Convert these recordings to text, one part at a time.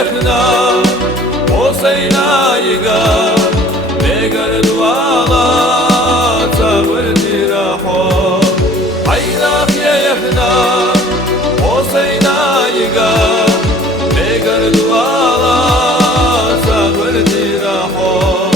يخنا حسينا يقا بقر دوالا تغردي راحو عيناك يخنا حسينا يقا بقر دوالا تغردي راحو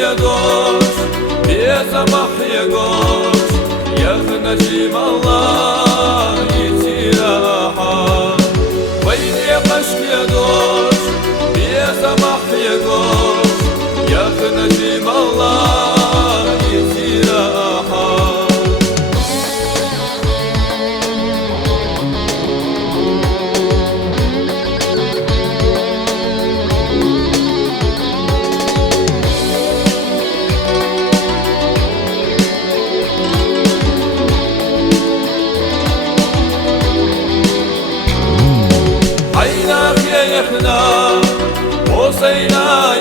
يا دوش يا سمح يا قوش يا نجيم الله يتراحا وين يا قشق يا دوش يا سمح يا قوش يا نجيم الله يتراحا يخنا حسينا